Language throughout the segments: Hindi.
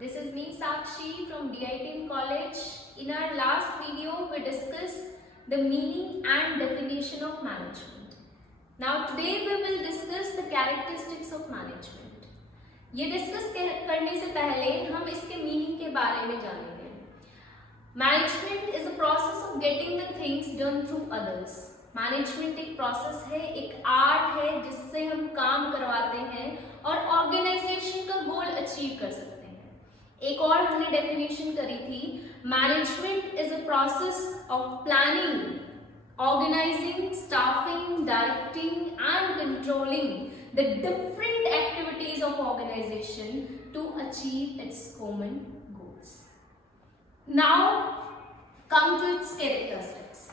This is me Sakshi from DITM College. In our last video, we discussed the meaning and definition of management. Now today we will discuss the characteristics of management. ये डिस्कस करने से पहले हम इसके मीनिंग के बारे में जानेंगे. Management is a process of getting the things done through others. Management एक प्रोसेस है, एक आर्ट है जिससे हम काम करवाते हैं और ऑर्गेनाइजेशन का गोल अचीव कर सकते हैं. एक और हमने डेफिनेशन करी थी, management is a process of planning, organising, staffing, directing and controlling the different activities of organisation to achieve its common goals. Now come to its characteristics.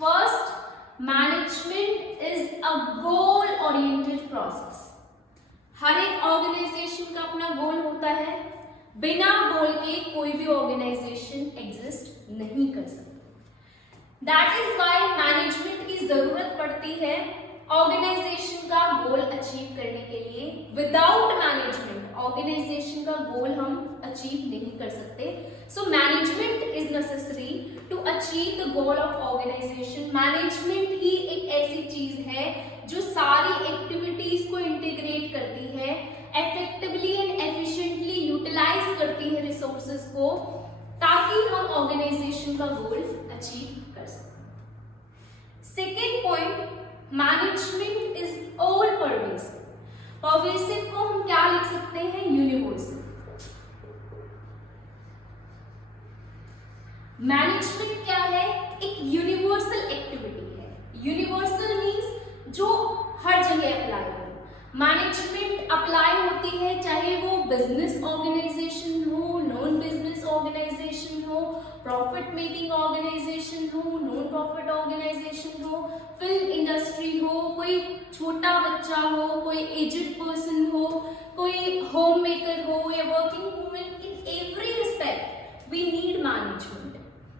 First, management is a goal oriented process. हर एक ऑर्गेनाइजेशन का अपना गोल होता है. बिना गोल के कोई भी ऑर्गेनाइजेशन एग्जिस्ट नहीं कर सकता. दैट इज व्हाई मैनेजमेंट की जरूरत पड़ती है ऑर्गेनाइजेशन का गोल अचीव करने के लिए. विदाउट मैनेजमेंट ऑर्गेनाइजेशन का गोल हम अचीव नहीं कर सकते. So management is necessary to achieve the goal of organisation. Management ही एक ऐसी चीज है जो सारी एक्टिविटीज को इंटीग्रेट करती है, इफेक्टिवली एंड एफिशिएंटली यूटिलाइज करती है रिसोर्सेज को, ताकि हम ऑर्गेनाइजेशन का गोल अचीव कर सकें. Second point, management is all pervasive. Pervasive को हम क्या लिख सकते हैं? यूनिवर्सल. मैनेजमेंट क्या है? एक यूनिवर्सल एक्टिविटी है. यूनिवर्सल मीन्स जो हर जगह अप्लाई हो. मैनेजमेंट अप्लाई होती है चाहे वो बिजनेस ऑर्गेनाइजेशन हो, नॉन बिजनेस ऑर्गेनाइजेशन हो, प्रॉफिट मेकिंग ऑर्गेनाइजेशन हो, नॉन प्रॉफिट ऑर्गेनाइजेशन हो, फिल्म इंडस्ट्री हो, कोई छोटा बच्चा हो, कोई एज्ड पर्सन हो, कोई होम मेकर हो या working women. In every respect we need management.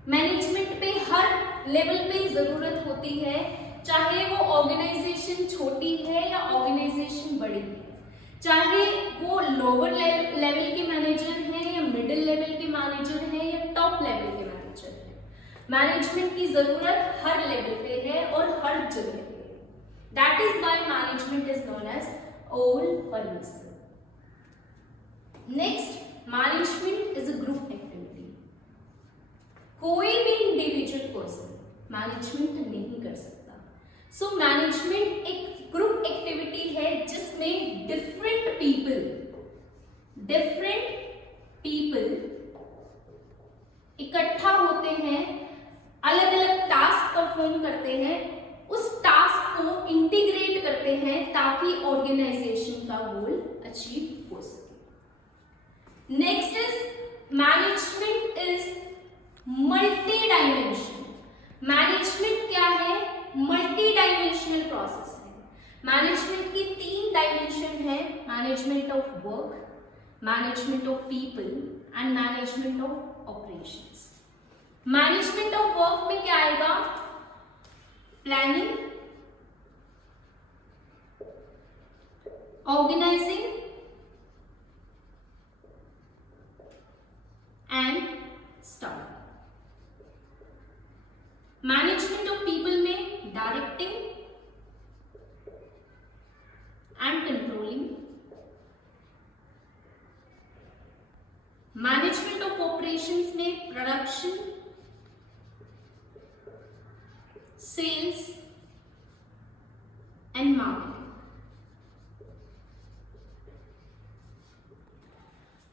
Management पे हर लेवल पे जरूरत होती है, चाहे वो ऑर्गेनाइजेशन छोटी है या ऑर्गेनाइजेशन बड़ी है, चाहे वो लोअर लेवल के मैनेजर हैं या मिडिल लेवल के मैनेजर हैं या टॉप लेवल के मैनेजर हैं. मैनेजमेंट की जरूरत हर लेवल पे है और हर जगह पे. That is why management is known as all pervasive. Next, management is a group activity. कोई भी इंडिविजुअल पर्सन मैनेजमेंट नहीं कर सकता. सो मैनेजमेंट एक ग्रुप एक्टिविटी है जिसमें डिफरेंट पीपल इकट्ठा होते हैं, अलग अलग टास्क परफॉर्म करते हैं, उस टास्क को इंटीग्रेट करते हैं ताकि ऑर्गेनाइजेशन का गोल अचीव हो सके. Next is management is multi dimension. Management क्या है? मल्टी डायमेंशनल प्रोसेस है. मैनेजमेंट की 3 डायमेंशन है, management of work, management of people and management of operations. Management of work में क्या आएगा? Planning, organising and staff. Management of people में directing and controlling. Management of operations में production, sales and marketing.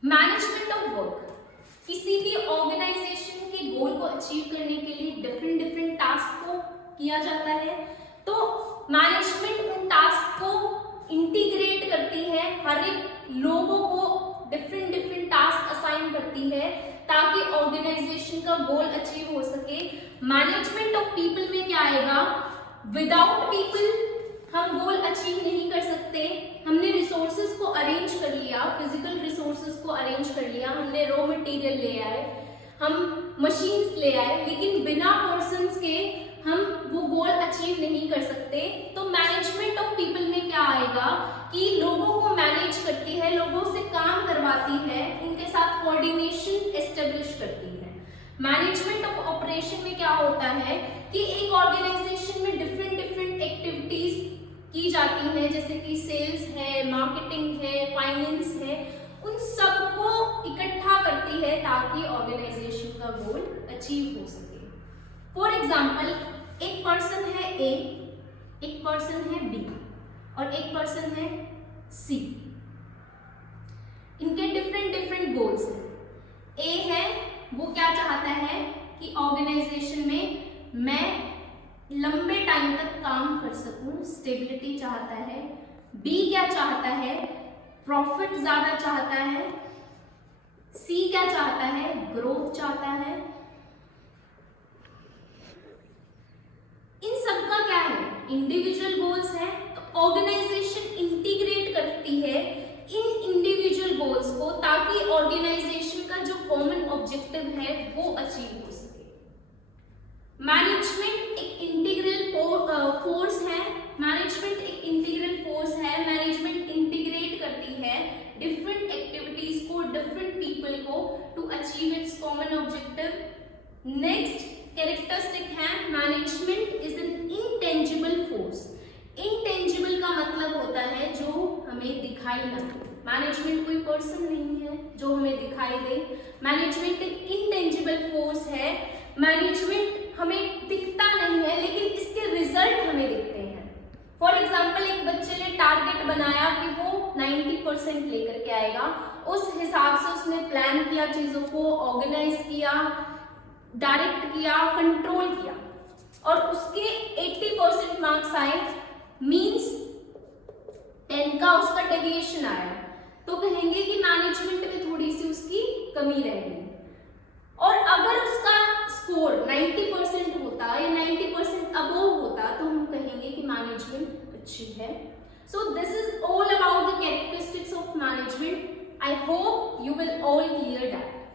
Management of work, किसी भी ऑर्गेनाइजेशन के गोल को अचीव करने के लिए डिफरेंट टास्क को किया जाता है. तो मैनेजमेंट उन टास्क को इंटीग्रेट करती है, हर एक लोगों को डिफरेंट टास्क असाइन करती है ताकि ऑर्गेनाइजेशन का गोल अचीव हो सके. मैनेजमेंट ऑफ पीपल में क्या आएगा? विदाउट पीपल हम गोल अचीव नहीं कर सकते. हमने रिसोर्सेज को अरेंज कर लिया, फिजिकल रिसोर्सेज को अरेंज कर लिया, हमने रॉ मटेरियल ले आए, हम मशीन्स ले आए, लेकिन बिना पर्सन्स के हम वो गोल अचीव नहीं कर सकते. तो मैनेजमेंट ऑफ पीपल में क्या आएगा कि लोगों को मैनेज करती है, लोगों से काम करवाती है, उनके साथ मैनेजमेंट ऑफ ऑपरेशन में क्या होता है कि एक ऑर्गेनाइजेशन में डिफरेंट डिफरेंट एक्टिविटीज की जाती हैं, जैसे कि सेल्स है, मार्केटिंग है, फाइनेंस है, उन सबको इकट्ठा करती है ताकि ऑर्गेनाइजेशन का गोल अचीव हो सके। फॉर एग्जाम्पल, एक पर्सन है ए, एक पर्सन है बी और एक पर्सन है सी। इनके डिफरेंट डिफरेंट गोल्स हैं। ए है, वो क्या चाहता है कि ऑर्गेनाइजेशन में मैं लंबे टाइम तक काम कर सकूं, स्टेबिलिटी चाहता है। बी क्या चाहता है, प्रॉफिट ज्यादा चाहता है। सी क्या चाहता है, ग्रोथ चाहता है। इन सबका क्या है, इंडिविजुअल गोल्स है। तो ऑर्गेनाइजेशन इंटीग्रेट करती है इन इंडिविजुअल गोल्स को ताकि ऑर्गेनाइजेशन का जो कॉमन ऑब्जेक्टिव है वो अचीव हो सके। मैनेजमेंट एक इंटीग्रल फोर्स है। मैनेजमेंट एक इंटीग्रल फोर्स है। मैनेजमेंट इंटीग्रेट करती है डिफरेंट एक्टिविटीज को, डिफरेंट पीपल को to achieve its common objective. Next characteristic है, management is an intangible force. Intangible का मतलब होता है जो हमें दिखाई ना दे। मैनेजमेंट कोई पर्सन नहीं है जो हमें दिखाई दे। मैनेजमेंट एक इंटेंजिबल फोर्स है। मैनेजमेंट हमें दिखता नहीं है लेकिन इसके रिजल्ट हमें दिखते हैं। फॉर एग्जाम्पल, एक बच्चे ने टारगेट बनाया कि वो 90% लेकर के आएगा, उस हिसाब से उसने प्लान किया, चीजों को ऑर्गेनाइज किया, डायरेक्ट किया, कंट्रोल किया और उसके 80% मार्क्स आए, मींस 10 का उसका डेविएशन आया, तो कहेंगे कि मैनेजमेंट में थोड़ी सी उसकी कमी रह गई। और अगर उसका स्कोर 90% होता या 90% अबोव होता तो हम कहेंगे कि मैनेजमेंट अच्छी है। So this is all about the characteristics of management. I hope you will all clear that.